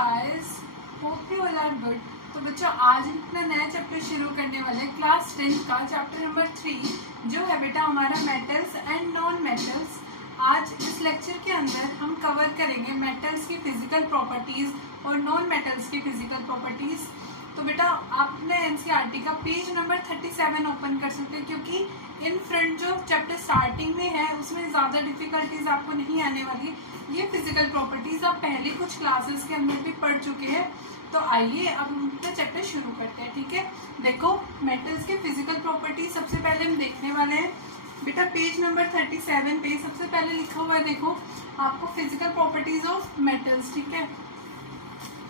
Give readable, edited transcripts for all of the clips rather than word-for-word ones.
guys, hope you all are good. तो बच्चों आज हम अपना नया चैप्टर शुरू करने वाले हैं क्लास 10 का चैप्टर नंबर 3 जो है बेटा हमारा मेटल्स एंड नॉन मेटल्स। आज इस लेक्चर के अंदर हम कवर करेंगे मेटल्स की फिजिकल प्रॉपर्टीज और नॉन मेटल्स की फिजिकल प्रॉपर्टीज। तो बेटा आपने एनसीईआरटी का पेज नंबर 37 ओपन कर सकते हैं क्योंकि इन फ्रंट जो चैप्टर स्टार्टिंग में है उसमें ज़्यादा डिफिकल्टीज आपको नहीं आने वाली। ये फिजिकल प्रॉपर्टीज आप पहले कुछ क्लासेस के अंदर भी पढ़ चुके हैं। तो आइए अब हम अपना चैप्टर शुरू करते हैं। ठीक है, देखो मेटल्स के फिजिकल प्रॉपर्टीज सबसे पहले हम देखने वाले हैं। बेटा पेज नंबर 37 पे सबसे पहले लिखा हुआ है, देखो आपको फिजिकल प्रॉपर्टीज ऑफ मेटल्स। ठीक है,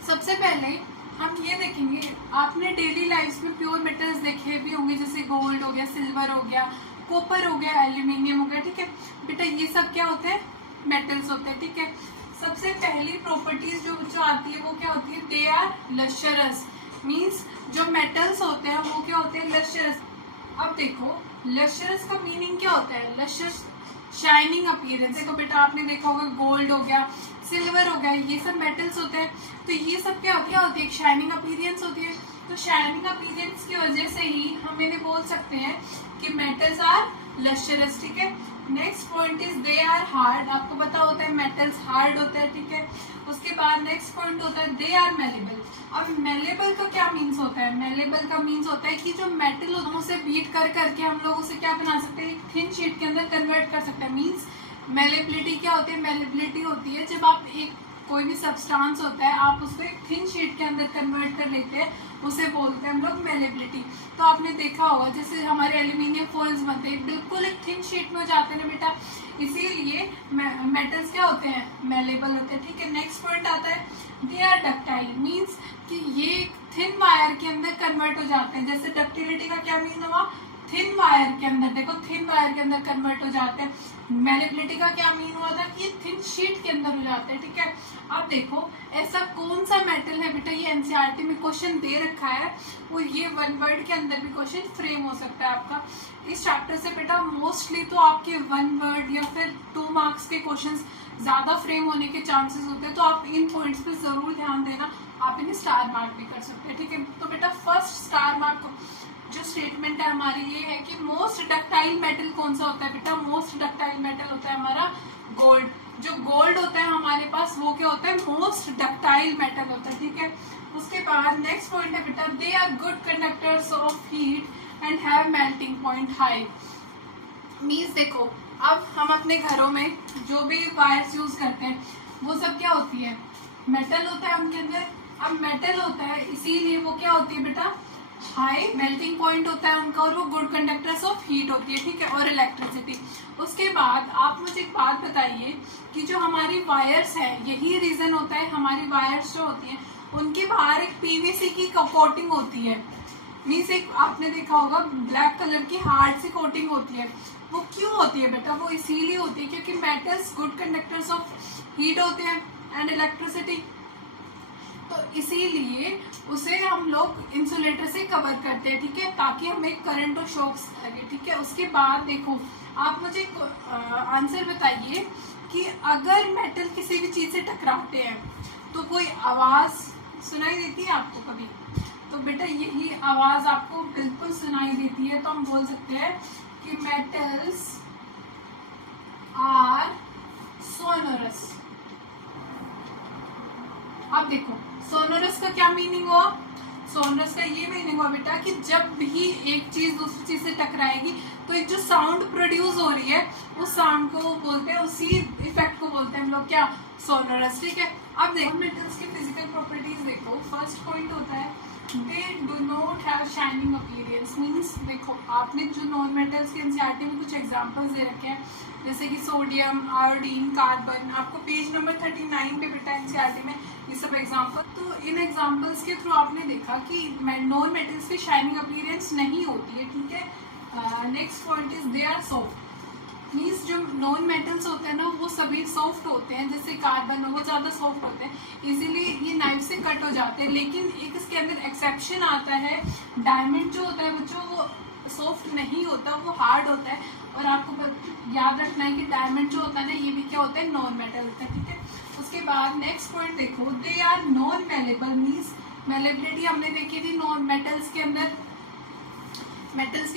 सबसे पहले हम ये देखेंगे, आपने डेली लाइफ में प्योर मेटल्स देखे भी होंगे जैसे गोल्ड हो गया, सिल्वर हो गया, कॉपर हो गया, एल्यूमिनियम हो गया। ठीक है बेटा, ये सब क्या होते हैं? मेटल्स होते हैं। ठीक है, सबसे पहली प्रॉपर्टीज जो आती है वो क्या होती है? दे आर लश्चरस, मीन्स जो मेटल्स होते हैं वो क्या होते हैं? लश्चरस। अब देखो लश्चरस का मीनिंग क्या होता है? Lustrous shining appearance. देखो बेटा आपने देखा होगा गोल्ड हो गया, सिल्वर हो गया, ये सब मेटल्स होते हैं। तो ये सब क्या होती है? एक शाइनिंग अपीयरेंस होती है। तो शाइनिंग अपीयरेंस की वजह से ही हम इन्हें बोल सकते हैं कि मेटल्स आर लश्चरस। ठीक है, next point is they are hard. आपको पता होता है मेटल्स हार्ड होते हैं। ठीक है, उसके बाद नेक्स्ट पॉइंट होता है दे आर मेलेबल। अब मेलेबल का क्या मीन्स होता है? मेलेबल का मीन्स होता है कि जो मेटल होता है उसे बीट कर करके हम लोग उसे क्या बना सकते हैं? एक थिन शीट के अंदर कन्वर्ट कर सकते हैं। मीन्स मेलेबिलिटी क्या होती है? मेलेबिलिटी होती है जब आप एक कोई भी सब्सटेंस होता है आप उसको एक थिन शीट के अंदर कन्वर्ट कर लेते हैं, उसे बोलते हैं हम लोग मेलेबिलिटी। तो आपने देखा होगा जैसे हमारे एल्यूमिनियम फॉइल्स बनते हैं बिल्कुल एक थिन शीट में हो जाते हैं ना बेटा, इसीलिए मेटल्स क्या होते हैं? मेलेबल होते हैं। ठीक है, नेक्स्ट पॉइंट आता है दे आर डक्टाइल, मीन्स कि ये थिन वायर के अंदर कन्वर्ट हो जाते हैं। जैसे डक्टिलिटी का क्या मीन हुआ? थिन वायर के अंदर, देखो थिन वायर के अंदर कन्वर्ट हो जाते हैं। मेलेबिलिटी का क्या मीन हुआ था? कि थिन शीट के अंदर हो जाते हैं। ठीक है, अब देखो ऐसा कौन सा मेटल है बेटा, ये एनसीईआरटी में क्वेश्चन दे रखा है और ये वन वर्ड के अंदर भी क्वेश्चन फ्रेम हो सकता है आपका इस चैप्टर से। बेटा मोस्टली तो आपके वन वर्ड या फिर 2 मार्क्स के क्वेश्चन ज्यादा फ्रेम होने के चांसेस होते हैं, तो आप इन पॉइंट्स पे जरूर ध्यान देना। आप इन्हें स्टार मार्क भी कर सकते हैं। ठीक है, तो बेटा फर्स्ट स्टार मार्क जो स्टेटमेंट है हमारी ये है कि मोस्ट डक्टाइल मेटल कौन सा होता है? बेटा मोस्ट डक्टाइल मेटल होता है हमारा गोल्ड। जो गोल्ड होता है हमारे पास वो क्या होता है? मोस्ट डक्टाइल मेटल होता है। ठीक है, उसके बाद नेक्स्ट पॉइंट है बेटा they are good conductors of heat and have melting point high. Means देखो अब हम अपने घरों में जो भी वायर्स यूज करते हैं वो सब क्या होती है? मेटल होता है उनके अंदर। अब मेटल होता है इसीलिए वो क्या होती है बेटा? हाई मेल्टिंग पॉइंट होता है उनका और वो गुड कंडक्टर्स ऑफ हीट होती है। ठीक है, और इलेक्ट्रिसिटी। उसके बाद आप मुझे एक बात बताइए कि जो हमारी वायर्स है यही रीजन होता है, हमारी वायर्स जो होती हैं उनके बाहर एक पीवीसी की कोटिंग होती है। मीन्स एक आपने देखा होगा ब्लैक कलर की हार्ड सी कोटिंग होती है। वो क्यों होती है बेटा? वो इसीलिए होती है क्योंकि metals good conductors of heat होते हैं एंड इलेक्ट्रिसिटी, तो इसीलिए उसे हम लोग इंसुलेटर से कवर करते हैं। ठीक है, ताकि हमें करंट और शॉक्स लगे। ठीक है, उसके बाद देखो आप मुझे आंसर बताइए कि अगर मेटल किसी भी चीज से टकराते हैं तो कोई आवाज सुनाई देती है आपको कभी? तो बेटा यही आवाज आपको बिल्कुल सुनाई देती है। तो हम बोल सकते हैं कि मेटल्स आर सोनोरस। अब देखो सोनोरस का क्या मीनिंग हुआ? सोनोरस का ये मीनिंग हुआ बेटा कि जब भी एक चीज दूसरी चीज से टकराएगी तो एक जो साउंड प्रोड्यूस हो रही है उस साउंड को बोलते हैं, उसी इफेक्ट को बोलते हैं हम लोग क्या? सोनोरस। ठीक है, अब देखो मेटल्स की फिजिकल प्रॉपर्टीज देखो। फर्स्ट पॉइंट होता है they do not have shining appearance. Means देखो आपने जो नॉन मेटल्स के एनसीईआरटी में कुछ एग्जांपल्स दे रखे हैं जैसे कि सोडियम, आयोडीन, कार्बन, आपको पेज नंबर 39 पे बेटा एनसीईआरटी में ये सब एग्जांपल। तो इन एग्जांपल्स के थ्रू आपने देखा कि नॉन मेटल्स की शाइनिंग अपीयरेंस नहीं होती है। ठीक है, next point is they are soft. Means जो नॉन मेटल्स होते हैं ना वो सभी सॉफ्ट होते हैं, जैसे कार्बन वो ज़्यादा सॉफ्ट होते हैं, इजीली ये नाइफ से कट हो जाते हैं। लेकिन एक इसके अंदर एक्सेप्शन आता है, डायमंड जो होता है बच्चों वो सॉफ्ट नहीं होता, वो हार्ड होता है। और आपको याद रखना है कि डायमंड जो होता है ना ये भी क्या होता है? नॉन मेटल होता है। ठीक है, उसके बाद नेक्स्ट पॉइंट देखो, they are non malleable means malleability हमने देखी थी नॉन मेटल्स के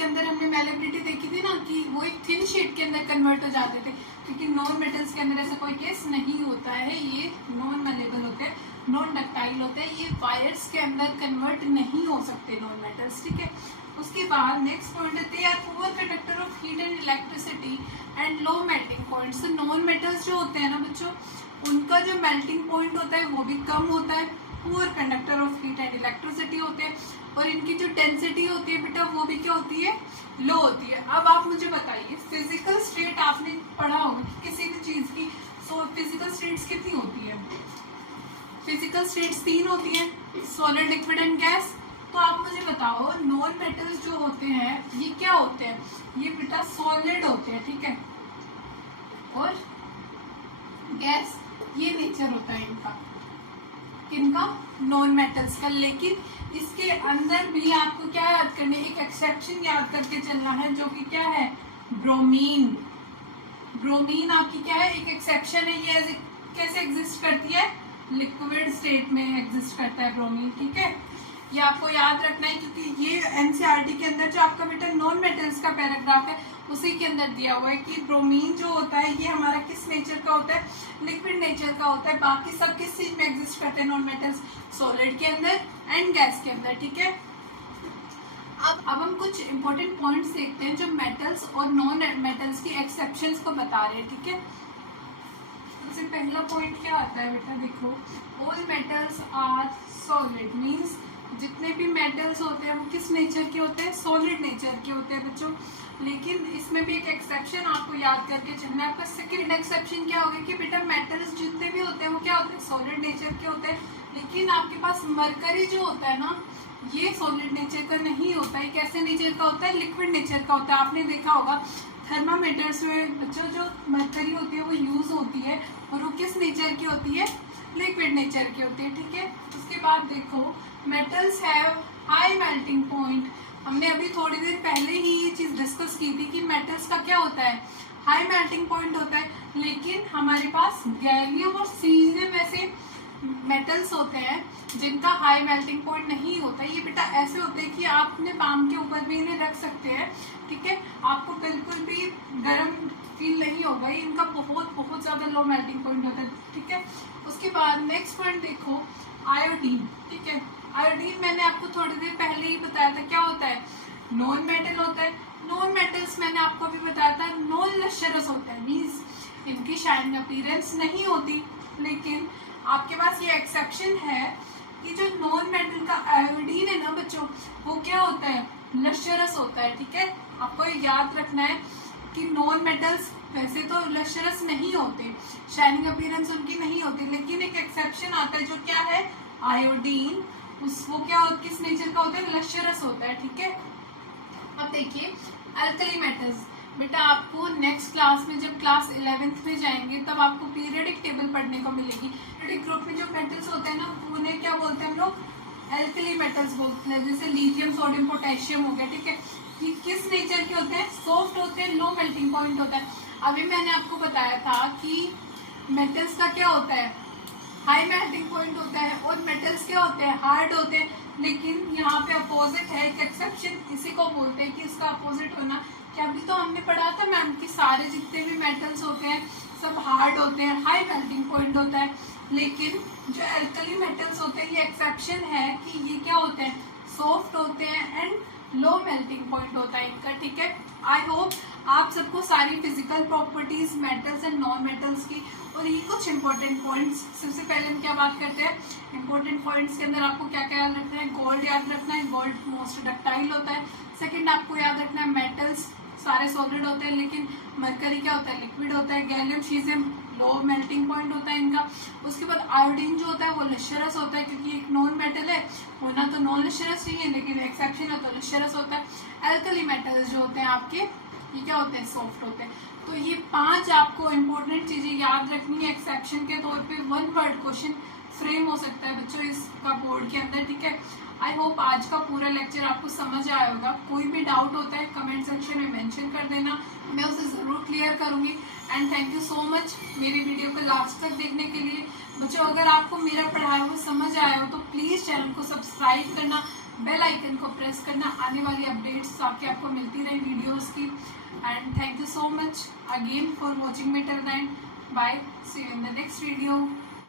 अंदर हमने मेलेबिलिटी देखी थी ना कि वो एक थिन शीट के अंदर कन्वर्ट हो जाते थे, क्योंकि नॉन मेटल्स के अंदर ऐसा कोई केस नहीं होता है, ये नॉन मेलेबल होते हैं, नॉन डक्टाइल होते हैं, ये वायर्स के अंदर कन्वर्ट नहीं हो सकते नॉन मेटल्स, ठीक है। उसके बाद नेक्स्ट पॉइंट है, they are poor conductor of heat and electricity and low melting points. तो नॉन मेटल्स जो होते हैं ना बच्चों, उनका जो मेल्टिंग पॉइंट होता है वो भी कम होता है, poor conductor of heat and electricity होते हैं, और इनकी जो डेंसिटी होती है बेटा वो भी क्या होती है, लो होती है। अब आप मुझे बताइए, फिजिकल स्टेट आपने पढ़ा होगा कि किसी भी चीज की फिजिकल स्टेट्स कितनी होती है, फिजिकल स्टेट्स 3 होती हैं, सॉलिड, लिक्विड एंड गैस। तो आप मुझे बताओ, नॉन मेटल्स जो होते हैं ये क्या होते हैं, ये बेटा सॉलिड होते हैं, ठीक है, और गैस ये नेचर होता है इनका, किनका, नॉन मेटल्स का। लेकिन इसके अंदर भी आपको क्या याद करना है, एक एक्सेप्शन याद करके चलना है, जो कि क्या है, ब्रोमीन। ब्रोमीन आपकी क्या है, एक एक्सेप्शन है, ये कैसे एग्जिस्ट करती है, लिक्विड स्टेट में एग्जिस्ट करता है ब्रोमीन, ठीक है। ये आपको याद रखना है, क्योंकि ये एनसीईआरटी के अंदर जो आपका बेटा नॉन मेटल्स का पैराग्राफ है उसी के अंदर दिया हुआ है कि ब्रोमीन जो होता है ये हमारा किस नेचर का होता है, लिक्विड नेचर का होता है। बाकी सब किस चीज में एग्जिस्ट करते हैं नॉन मेटल्स, सॉलिड के अंदर एंड गैस के अंदर, ठीक है। अब हम कुछ इंपॉर्टेंट पॉइंट्स देखते हैं जो मेटल्स और नॉन मेटल्स की एक्सेप्शंस को बता रहे हैं, ठीक है। सबसे पहला पॉइंट क्या आता है बेटा, देखो, all metals are solid means जितने भी मेटल्स होते हैं वो किस नेचर के होते हैं, सॉलिड नेचर के होते हैं बच्चों। लेकिन इसमें भी एक एक्सेप्शन आपको याद करके चलना है। आपका सेकंड एक्सेप्शन क्या होगा कि बेटा मेटल्स जितने भी होते हैं वो क्या होते हैं, सॉलिड नेचर के होते हैं। लेकिन आपके पास मरकरी जो होता है ना, ये सॉलिड नेचर का नहीं होता है, कैसे नेचर का होता है, लिक्विड नेचर का होता है। आपने देखा होगा थर्मामीटर्स में बच्चों जो मरकरी होती है वो यूज होती है, और वो किस नेचर की होती है, लिक्विड नेचर की होती है, ठीक है। उसके बाद देखो, metals have high melting point. हमने अभी थोड़ी देर पहले ही ये चीज डिस्कस की थी कि मेटल्स का क्या होता है, हाई मेल्टिंग पॉइंट होता है। लेकिन हमारे पास गैलियम और सीजियम ऐसे मेटल्स होते हैं जिनका हाई मेल्टिंग पॉइंट नहीं होता। ये बेटा ऐसे होते हैं कि आप अपने पाम के ऊपर भी इन्हें रख सकते हैं, ठीक है, आपको बिल्कुल भी गर्म फील नहीं होगा। ये इनका बहुत ज्यादा लो मेल्टिंग पॉइंट होता है, ठीक है। उसके बाद नेक्स्ट पॉइंट देखो, आयोडीन, ठीक है। आयोडीन मैंने आपको थोड़ी देर पहले ही बताया था क्या होता है, नॉन मेटल होता है। नॉन मेटल्स मैंने आपको भी बताया था नॉन लश्चरस होता है, मीन्स इनकी शाइनिंग अपीयरेंस नहीं होती। लेकिन आपके पास ये एक्सेप्शन है कि जो नॉन मेटल का आयोडीन है ना बच्चों, वो क्या होता है, लश्चरस होता है, ठीक है। आपको ये याद रखना है कि नॉन मेटल्स वैसे तो लश्चरस नहीं होते, शाइनिंग अपीयरेंस उनकी नहीं होती, लेकिन एक एक्सेप्शन आता है जो क्या है, आयोडीन, वो क्या किस नेचर का होता है, लश्चरस होता है, ठीक है। अब देखिए अल्कली मेटल्स, बेटा आपको नेक्स्ट क्लास में जब क्लास 11th में जाएंगे तब आपको पीरियडिक टेबल पढ़ने को मिलेगी। पीरियडिक ग्रुप में जो मेटल्स होते हैं ना उन्हें क्या बोलते हैं हम लोग, अल्कली मेटल्स बोलते हैं। जैसे लिथियम, सोडियम, पोटेशियम हो गया, ठीक है। ये किस नेचर के होते हैं, सॉफ्ट होते हैं, लो मेल्टिंग पॉइंट होता है। अभी मैंने आपको बताया था कि मेटल्स का क्या होता है, हाई मेल्टिंग पॉइंट होता है, और मेटल्स क्या होते हैं, हार्ड होते हैं। लेकिन यहाँ पे अपोजिट है, एक एक्सेप्शन इसी को बोलते हैं कि इसका अपोजिट होना। क्या अभी तो हमने पढ़ा था मैम कि सारे जितने भी मेटल्स होते हैं सब हार्ड होते हैं, हाई मेल्टिंग पॉइंट होता है। लेकिन जो एल्कली मेटल्स होते हैं ये एक्सेप्शन है कि ये क्या होते हैं, सॉफ्ट होते हैं एंड लो मेल्टिंग पॉइंट होता है इनका, ठीक है। आई होप आप सबको सारी physical properties metals and non metals की और ये कुछ इंपॉर्टेंट पॉइंट्स। सबसे पहले हम क्या बात करते हैं, इंपॉर्टेंट पॉइंट्स के अंदर आपको क्या क्या याद रखना है, गोल्ड याद रखना है, गोल्ड मोस्ट डक्टाइल होता है। सेकंड आपको याद रखना है मेटल्स सारे सॉलिड होते हैं, लेकिन मरकरी क्या होता है, लिक्विड होता है। Gallium caesium low melting point होता है इनका। उसके बाद आयोडीन जो होता है वो लश्चरस होता है, क्योंकि एक नॉन मेटल है, होना तो नॉन लश्चरस चाहिए, लेकिन एक्सेप्शन है तो लश्चरस होता है। एल्कली मेटल्स जो होते हैं आपके ये क्या होते हैं, सॉफ्ट होते हैं। तो ये 5 आपको इंपॉर्टेंट चीजें याद रखनी है एक्सेप्शन के तौर पे। 1 वर्ड क्वेश्चन फ्रेम हो सकता है बच्चों इसका बोर्ड के अंदर, ठीक है। आई होप आज का पूरा लेक्चर आपको समझ आया होगा। कोई भी डाउट होता है कमेंट सेक्शन में मेंशन कर देना, मैं उसे ज़रूर क्लियर करूँगी। And thank you so much मेरी वीडियो को लास्ट तक देखने के लिए। बच्चों अगर आपको मेरा पढ़ाया हुआ समझ आया हो तो प्लीज़ चैनल को सब्सक्राइब करना, बेल आइकन को प्रेस करना, आने वाली अपडेट्स ताकि आपको मिलती रहे वीडियोस की। And thank you so much again for watching me till the end. Bye, see you in the next video.